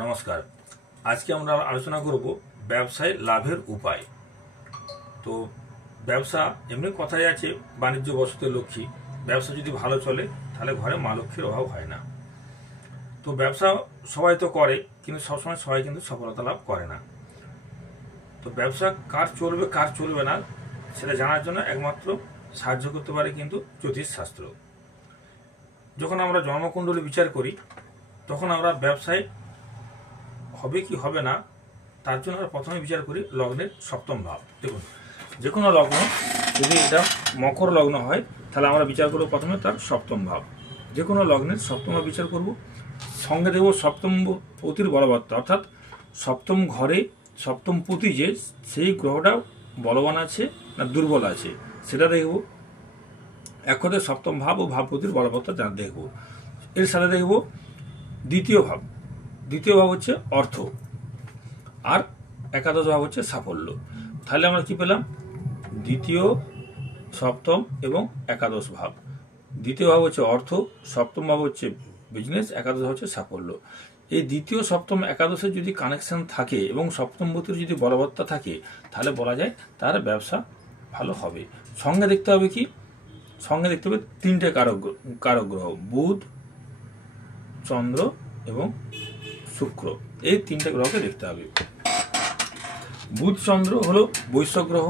নমস্কার। আজকে আমরা আলোচনা করব ব্যবসায় লাভের উপায়। তো ব্যবসা এমনি কথাই আছে, বাণিজ্য বশত লক্ষ্মী। ব্যবসা যদি ভালো চলে তাহলে ঘরে মা লক্ষ্মীর অভাব হয় না। তো ব্যবসা সবাই তো করে, কিন্তু সবসময় সবাই কিন্তু সফলতা লাভ করে না। তো ব্যবসা কার চলবে কার চলবে না সেটা জানার জন্য একমাত্র সাহায্য করতে পারে কিন্তু জ্যোতিষশাস্ত্র। যখন আমরা জন্মকুণ্ডলী বিচার করি তখন আমরা ব্যবসায় হবে কি হবে না তার জন্য আমরা প্রথমে বিচার করি লগ্নের সপ্তম ভাব। দেখুন, যে কোনো লগ্ন যদি এটা মকর লগ্ন হয় তাহলে আমরা বিচার করবো প্রথমে তার সপ্তম ভাব। যে কোনো লগ্নের সপ্তম ভাব বিচার করব, সঙ্গে দেব সপ্তম পতির বলবত্তা, অর্থাৎ সপ্তম ঘরে সপ্তম পতি যে সেই গ্রহটা বলবান আছে না দুর্বল আছে সেটা দেখব। এক কথায় সপ্তম ভাব ও ভাবপতির বলবত্তা যা দেখব। এর সাথে দেখব দ্বিতীয় ভাব। দ্বিতীয় ভাব হচ্ছে অর্থ, আর একাদশ ভাব হচ্ছে সাফল্য। তাহলে আমরা কি পেলাম? দ্বিতীয়, সপ্তম এবং একাদশ ভাব। দ্বিতীয় ভাব হচ্ছে অর্থ, সপ্তম ভাব হচ্ছে বিজনেস, একাদশ ভাব হচ্ছে সাফল্য। এই দ্বিতীয়, সপ্তম, একাদশের যদি কানেকশন থাকে এবং সপ্তম পতির যদি বলবত্তা থাকে তাহলে বলা যায় তার ব্যবসা ভালো হবে। সঙ্গে দেখতে হবে কি? সঙ্গে দেখতে হবে তিনটে কারক গ্রহ, বুধ, চন্দ্র এবং শুক্র। এই তিনটে গ্রহকে দেখতে হবে। বুধ চন্দ্র হলো বৈশ্য গ্রহ,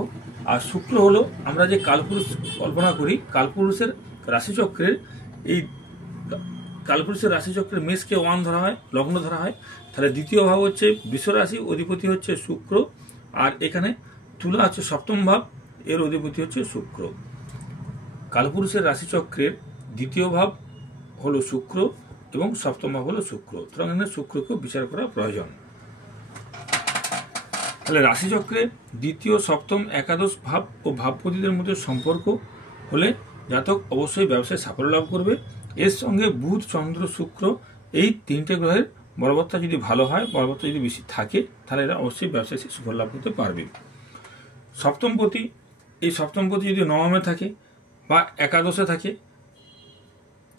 আর শুক্র হলো আমরা যে কালপুরুষ কল্পনা করি, কালপুরুষের রাশিচক্রের এই কালপুরুষের রাশিচক্রের মেষকে 1 ধরা হয়, লগ্ন ধরা হয়। তাহলে দ্বিতীয় ভাব হচ্ছে বৃষ রাশি, অধিপতি হচ্ছে শুক্র, আর এখানে তুলা হচ্ছে সপ্তম ভাব, এর অধিপতি হচ্ছে শুক্র। কালপুরুষের রাশিচক্রের দ্বিতীয় ভাব হলো শুক্র এবং সপ্তম ভাব হলো শুক্র। সুতরাং এখানে শুক্রকেও বিচার করা প্রয়োজন। তাহলে রাশিচক্রে দ্বিতীয়, সপ্তম, একাদশ ভাব ও ভাবপতিদের মধ্যে সম্পর্ক হলে জাতক অবশ্যই ব্যবসায় সাফল্য লাভ করবে। এর সঙ্গে বুধ, চন্দ্র, শুক্র এই তিনটে গ্রহের বলবত্তা যদি ভালো হয়, বলবত্তা যদি বেশি থাকে, তাহলে এরা অবশ্যই ব্যবসায় সুফল লাভ করতে পারবে। সপ্তমপতি, এই সপ্তমপতি যদি নবমে থাকে বা একাদশে থাকে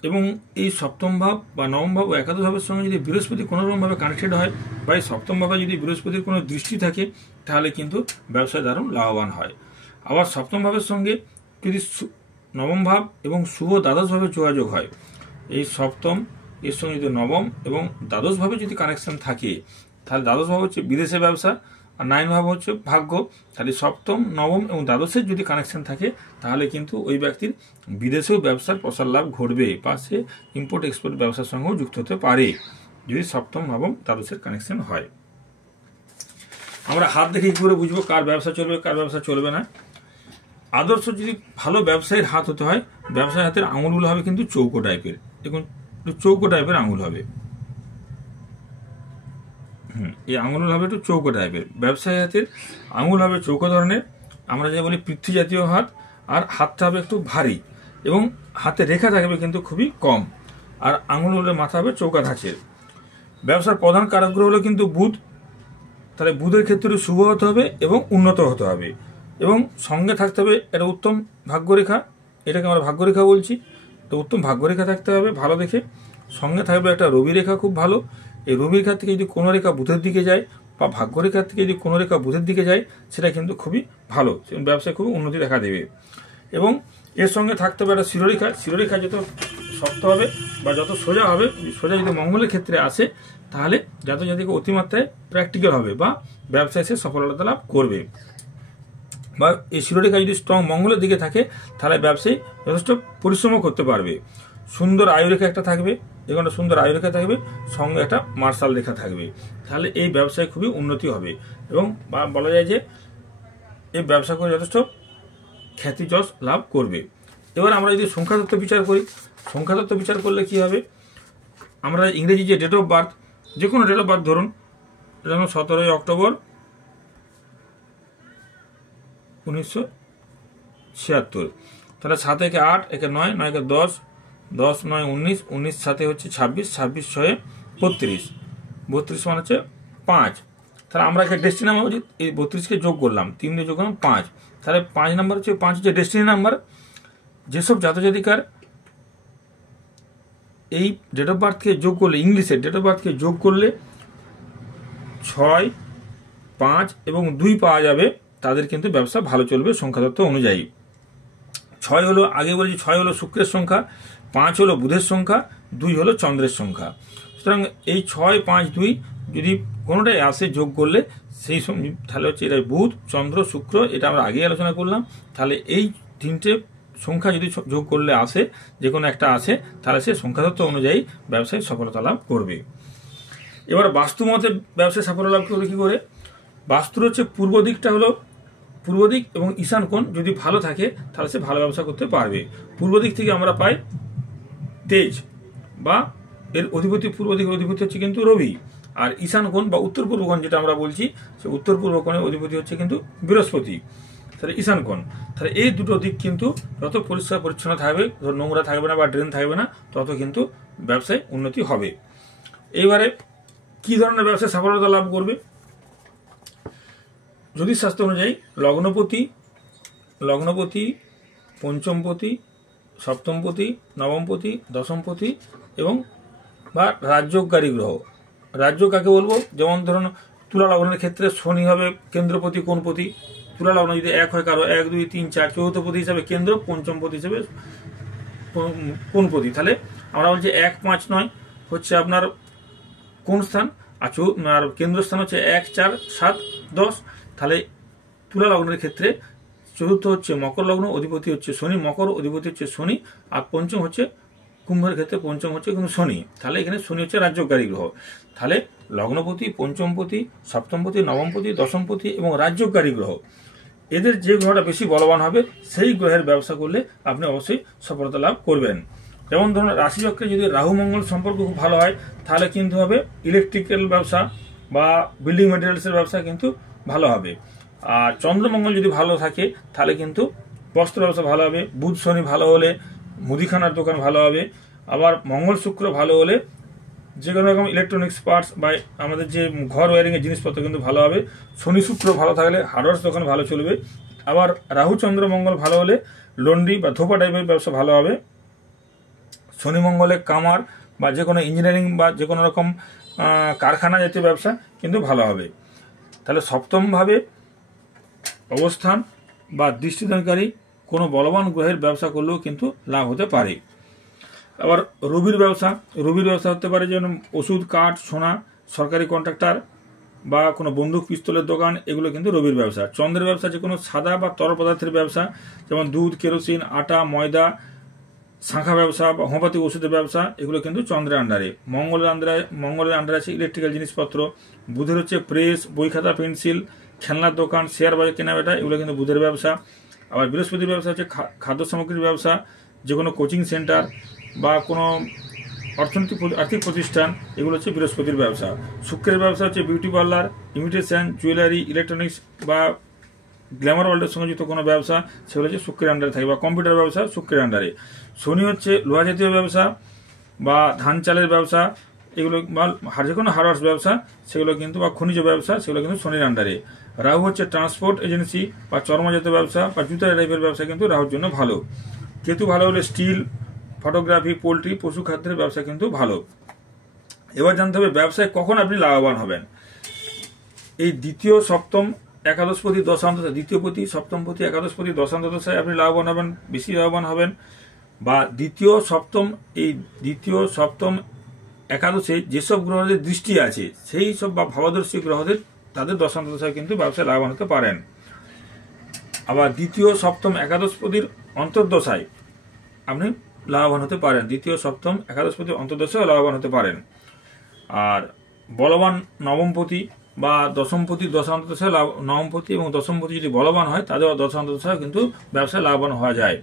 এবং এই সপ্তম ভাব বা নবম ভাব ও একাদশ ভাবের সঙ্গে যদি বৃহস্পতি কোনো রকমভাবে কানেক্টেড হয় বা এই সপ্তম ভাবে যদি বৃহস্পতির কোনো দৃষ্টি থাকে তাহলে কিন্তু ব্যবসায় দারুণ লাভবান হয়। আবার সপ্তম ভাবের সঙ্গে যদি নবম ভাব এবং শুভ দ্বাদশ ভাবে যোগাযোগ হয়, এই সপ্তম এর সঙ্গে যদি নবম এবং দ্বাদশ ভাবে যদি কানেকশন থাকে তাহলে দ্বাদশ ভাব হচ্ছে বিদেশে ব্যবসা, আর 9 ভাব হচ্ছে ভাগ্য। তাহলে সপ্তম, নবম এবং দ্বাদশের যদি কানেকশন থাকে তাহলে কিন্তু ওই ব্যক্তির বিদেশেও ব্যবসার প্রসার লাভ ঘটবে, বা সে ইম্পোর্ট এক্সপোর্ট ব্যবসার সঙ্গেও যুক্ত হতে পারে যদি সপ্তম, নবম, দ্বাদশের কানেকশন হয়। আমরা হাত দেখে কি করে বুঝবো কার ব্যবসা চলবে কার ব্যবসা চলবে না? আদর্শ যদি ভালো ব্যবসায়ীর হাত হতে হয়, ব্যবসায়ী হাতের আঙুলগুলো হবে কিন্তু চৌকো টাইপের। দেখুন, চৌকো টাইপের আঙুল হবে। এই আঙুল হবে একটু চৌকো টাইপের। ব্যবসায়ী হাতের আঙুল হবে চৌকো ধরনের, আমরা যে বলি পৃথ্বী জাতীয় হাত। আর হাতটা হবে একটু ভারী এবং হাতে রেখা থাকবে কিন্তু খুবই কম, আর আঙুল হলে মাথা হবে চৌকা ধাঁচের। ব্যবসার প্রধান কারকগ্রহ হলো কিন্তু বুধ। তাহলে বুধের ক্ষেত্রে শুভ হতে হবে এবং উন্নত হতে হবে, এবং সঙ্গে থাকতে হবে একটা উত্তম ভাগ্যরেখা। এটাকে আমরা ভাগ্যরেখা বলছি। তো উত্তম ভাগ্যরেখা থাকতে হবে ভালো দেখে। সঙ্গে থাকবে একটা রবি রেখা খুব ভালো। এই রবি রেখা থেকে যদি কোনো রেখা বুধের দিকে যায় বা ভাগ্যরেখার থেকে যদি কোনো রেখা বুধের দিকে যায় সেটা কিন্তু খুবই ভালো, ব্যবসায় খুবই উন্নতি দেখা দেবে। এবং এর সঙ্গে থাকতে হবে একটা শিরোরেখা। শিরোরেখা যত শক্ত হবে বা যত সোজা হবে, সোজা যদি মঙ্গলের ক্ষেত্রে আসে তাহলে জাতক জাতিকে অতিমাত্রায় প্র্যাকটিক্যাল হবে বা ব্যবসায় সে সফলতা লাভ করবে। বা এই শিরোরেখা যদি স্ট্রং মঙ্গলের দিকে থাকে তাহলে ব্যবসায়ী যথেষ্ট পরিশ্রমও করতে পারবে। সুন্দর আয়ুরেখা একটা থাকবে, যেখানে সুন্দর আয়ুরেখা থাকবে, সঙ্গে একটা মার্শাল রেখা থাকবে, তাহলে এই ব্যবসায় খুবই উন্নতি হবে এবং বলা যায় যে এই ব্যবসা করে যথেষ্ট খ্যাতি যশ লাভ করবে। এবার আমরা যদি সংখ্যাতত্ত্ব বিচার করি, সংখ্যাতত্ত্ব বিচার করলে কি হবে? আমরা ইংরেজি যে ডেট অফ বার্থ, যে কোনো ডেট অফ বার্থ ধরুন, যেমন 17 অক্টোবর 1976, তাহলে 7 একে 8, একে 9, 9 একে 10, 10 9 19, 19 সাথে হচ্ছে 26, 26 6 32, 32 মানে হচ্ছে 5। তাহলে আমরা একে ডেস্টিনি নাম্বার বলছি, এই 32কে যোগ করলাম, 3 দিয়ে যোগ করলাম 5, তাহলে 5 নাম্বার হচ্ছে 5 হচ্ছে ডেস্টিনি নাম্বার। যেসব জাতজাতিকার এই ডেট অফ বার্থকে যোগ করলে, ইংলিশের ডেট অফ বার্থকে যোগ করলে 6, 5 এবং 2 পাওয়া যাবে, তাদের কিন্তু ব্যবসা ভালো চলবে সংখ্যাতত্ত্ব অনুযায়ী। 6 হলো, আগে বলেছি 6 হলো শুক্রের সংখ্যা, 5 হলো বুধের সংখ্যা, 2 হলো চন্দ্রের সংখ্যা। সুতরাং এই 6, 5, 2 যদি কোনোটাই আসে যোগ করলে সেই তাহলে হচ্ছে এটা বুধ, চন্দ্র, শুক্র, এটা আমরা আগেই আলোচনা করলাম। তাহলে এই 3টে সংখ্যা যদি যোগ করলে আসে, যে কোনো একটা আসে, তাহলে সে সংখ্যাতত্ত্ব অনুযায়ী ব্যবসায় সফলতা লাভ করবে। এবার বাস্তু মতে ব্যবসায় সাফল্য লাভ করবে কি করে? বাস্তুর হচ্ছে পূর্ব দিকটা হলো, পূর্ব দিক এবং ঈশান কোণ যদি ভালো থাকে তাহলে সে ভালো ব্যবসা করতে পারবে। পূর্ব দিক থেকে আমরা পাই তেজ, বা এর অধিপতি, পূর্ব দিকের অধিপতি হচ্ছে কিন্তু রবি। আর ঈশান কোণ বা উত্তর পূর্ব কোণ যেটা আমরা বলছি, সে উত্তর পূর্ব কোণের অধিপতি হচ্ছে কিন্তু বৃহস্পতি। তাহলে ঈশান কোণ, তাহলে এই দুটো দিক কিন্তু যত পরিষ্কার পরিচ্ছন্ন থাকবে, নোংরা থাকবে না বা ড্রেন থাকবে না, তত কিন্তু ব্যবসায় উন্নতি হবে। এইবারে কি ধরনের ব্যবসায় সফলতা লাভ করবে? জ্যোতিষশাস্ত্র অনুযায়ী লগ্নপতি, পঞ্চমপতি, সপ্তমপতি, নবমপতি, দশমপতি এবং বা রাজ্যকারী গ্রহ। রাজ্য কাকে বলবো? যেমন ধরুন তুলা লগ্নের ক্ষেত্রে শনি হবে কেন্দ্রপতি, কোণপতি। তুলা লগ্ন যদি 1 হয় কারো, 1, 2, 3, 4 চতুর্থপতি হিসাবে কেন্দ্র, পঞ্চমপতি হিসেবে কোণপতি। তাহলে আমরা বলছি 1, 5, 9 হচ্ছে আপনার কোন স্থান, আর কেন্দ্রস্থান হচ্ছে 1, 4, 7, 10। তাহলে তুলা লগ্নের ক্ষেত্রে চতুর্থ হচ্ছে মকর লগ্ন, অধিপতি হচ্ছে শনি, মকর অধিপতি হচ্ছে শনি। আর পঞ্চম হচ্ছে কুম্ভের ক্ষেত্রে পঞ্চম হচ্ছে কিন্তু শনি। তাহলে এখানে শনি হচ্ছে রাজ্যকারী গ্রহ। তাহলে লগ্নপতি, পঞ্চমপতি, সপ্তমপতি, নবমপতি, দশমপতি এবং রাজ্যকারী গ্রহ, এদের যে গ্রহটা বেশি বলবান হবে সেই গ্রহের ব্যবসা করলে আপনি অবশ্যই সফলতা লাভ করবেন। যেমন ধরুন রাশিচক্রে যদি রাহু মঙ্গল সম্পর্ক খুব ভালো হয়, তাহলে কিন্তু হবে ইলেকট্রিক্যাল ব্যবসা বা বিল্ডিং মেটেরিয়ালসের ব্যবসা কিন্তু ভালো হবে। আর চন্দ্রমঙ্গল যদি ভালো থাকে তাহলে কিন্তু বস্ত্র ব্যবসা ভালো হবে। বুধ শনি ভালো হলে মুদিখানার দোকান ভালো হবে। আবার মঙ্গল শুক্র ভালো হলে যে কোনো রকম ইলেকট্রনিক্স পার্টস বা আমাদের যে ঘর ওয়ারিং এর জিনিসপত্র কিন্তু ভালো হবে। শনি শুক্র ভালো থাকলে হার্ডওয়্যার্স দোকান ভালো চলবে। আবার রাহু চন্দ্র মঙ্গল ভালো হলে লন্ড্রি বা ধোপা টাইপের ব্যবসা ভালো হবে। শনি মঙ্গলে কামার বা যে কোনো ইঞ্জিনিয়ারিং বা যে কোনো রকম কারখানা জাতীয় ব্যবসা কিন্তু ভালো হবে। তাহলে সপ্তমভাবে অবস্থান বা দৃষ্টিদানকারী কোনো বলবান গ্রহের ব্যবসা করলেও কিন্তু লাভ হতে পারে। আবার রবির ব্যবসা হতে পারে, যেমন ওষুধ, কাঠ, সোনা, সরকারি কন্ট্রাক্টর বা কোনো বন্দুক পিস্তলের দোকান, এগুলো কিন্তু রবির ব্যবসা। চন্দ্রের ব্যবসা যে কোনো সাদা বা তরল পদার্থের ব্যবসা, যেমন দুধ, কেরোসিন, আটা, ময়দা, শাঁখা ব্যবসা বা হোমিওপ্যাথিক ওষুধের ব্যবসা, এগুলো কিন্তু চন্দ্রের আন্ডারে। মঙ্গলের আন্ডারে আছে ইলেকট্রিক্যাল জিনিসপত্র। বুধের হচ্ছে প্রেস, বই খাতা, পেন্সিল, খেলনার দোকান, শেয়ার বাজার কেনাবেটা, এগুলো কিন্তু বুধের ব্যবসা। আবার বৃহস্পতির ব্যবসা হচ্ছে খাদ্য সামগ্রীর ব্যবসা, যে কোনো কোচিং সেন্টার বা কোনো আর্থিক প্রতিষ্ঠান, এগুলো হচ্ছে বৃহস্পতির ব্যবসা। শুক্রের ব্যবসা হচ্ছে beauty parlour, imitation, jewellery, electronics বা গ্ল্যামার ওয়ার্ল্ডের সঙ্গে যুক্ত কোনো ব্যবসা, সেগুলো হচ্ছে শুক্রের আন্ডারে থাকে। বা কম্পিউটার ব্যবসা শুক্রের আন্ডারে। শনি হচ্ছে লোহা জাতীয় ব্যবসা বা ধান চালের ব্যবসা, এগুলো বা যে কোনো হার্ডওয়্যার্স ব্যবসা, সেগুলো কিন্তু বা খনিজ ব্যবসা, সেগুলো কিন্তু শনির আন্ডারে। রাহু হচ্ছে ট্রান্সপোর্ট এজেন্সি বা চর্মজাতীয় ব্যবসা বা জুতার টাইপের ব্যবসা কিন্তু রাহুর জন্য ভালো। কেতু ভালো হলে স্টিল, ফটোগ্রাফি, পোলট্রি, পশু খাদ্যের ব্যবসা কিন্তু ভালো। এবার জানতে হবে ব্যবসায় কখন আপনি লাভবান হবেন। এই দ্বিতীয়, সপ্তম, একাদশপতি, দশান্তদশা, দ্বিতীয়পতি, সপ্তমপতি, একাদশপতি, দশান্তদশায় আপনি লাভবান হবেন, বেশি লাভবান হবেন। বা দ্বিতীয়, সপ্তম, একাদশে যেসব গ্রহদের দৃষ্টি আছে, সেই সব বা ভাবাদর্শী গ্রহদের তাদের দশান্তদশায় কিন্তু ব্যবসায় লাভবান হতে পারেন। আবার দ্বিতীয়, সপ্তম, একাদশপতির অন্তর্দশায় আপনি লাভবান হতে পারেন। দ্বিতীয়, সপ্তম, একাদশপতির অন্তর্দশায় লাভবান হতে পারেন। আর বলবান নবমপতি বা দশমপতি দশান্তদশায় নবমপতি এবং দশমপতি যদি বলবান হয়, তাদের দশান্তদশায় কিন্তু ব্যবসায় লাভবান হওয়া যায়।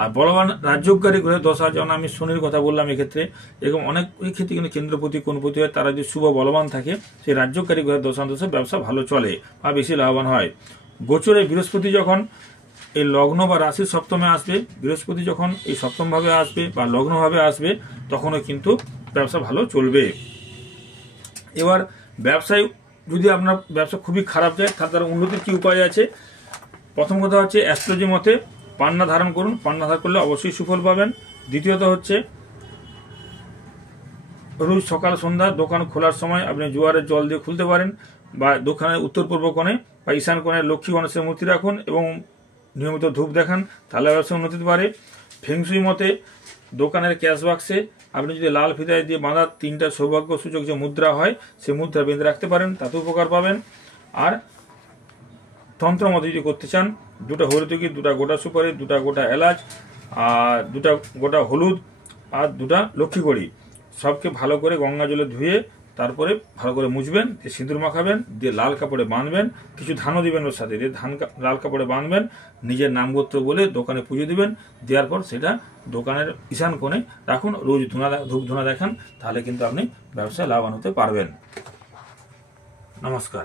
আর বলবান রাজ্যকারী গ্রহের দশা, যেমন আমি শনির কথা বললাম, এক্ষেত্রে এরকম অনেক ক্ষেত্রে কিন্তু কেন্দ্রপতি, কোণপতি হয়, তারা যদি শুভ বলবান থাকে, সেই রাজ্যকারী গ্রহের দশান্তদশায় ব্যবসা ভালো চলে বা বেশি লাভবান হয়। গোচরে বৃহস্পতি যখন এই লগ্ন বা রাশির সপ্তমে আসবে, বৃহস্পতি যখন এই সপ্তম ভাবে আসবে বা লগ্নভাবে আসবে, তখনও কিন্তু ব্যবসা ভালো চলবে। এবার ব্যবসায় যদি আপনার ব্যবসা খুবই খারাপ যায়, তার উন্নতির কি উপায় আছে? প্রথম কথা হচ্ছে অ্যাস্ট্রোলজি মতে পান্না ধারণ করুন, পান্না ধারণ করলে অবশ্যই সুফল পাবেন। দ্বিতীয়ত হচ্ছে রোজ সকাল সন্ধ্যা দোকান খোলার সময় আপনি জোয়ারের জল দিয়ে খুলতে পারেন, বা দোকানের উত্তর পূর্ব কোণে বা ঈশান কোণে লক্ষ্মী গণেশের মূর্তি রাখুন এবং নিয়মিত ধূপ দেখান, তাহলে ব্যবসা উন্নতি হতে পারে। ফেংসুই মতে দোকানের ক্যাশ বাক্সে আপনি যদি লাল ফিতায় দিয়ে বাঁধা 3টা সৌভাগ্য সূচক যে মুদ্রা হয় সেই মুদ্রা বেঁধে রাখতে পারেন, তাতে উপকার পাবেন। আর তন্ত্র মতে যদি করতে চান, 2টা হরিতকি, 2টা গোটা সুপারি, 2টা গোটা এলাচ, আর 2টা গোটা হলুদ, আর 2টা লক্ষ্মী কড়ি সবকে ভালো করে গঙ্গা জলে ধুয়ে তারপরে ভালো করে মুছবেন, দিয়ে সিঁদুর মাখাবেন, দিয়ে লাল কাপড়ে বাঁধবেন, কিছু ধানও দিবেন ওর সাথে, দিয়ে লাল কাপড়ে বাঁধবেন, নিজের নামগোত্র বলে দোকানে পুজো দিবেন। দেওয়ার পর সেটা দোকানের ঈশান কোণে রাখুন, রোজ ধূপ ধুনা দেখান, তাহলে কিন্তু আপনি ব্যবসায় লাভবান হতে পারবেন। নমস্কার।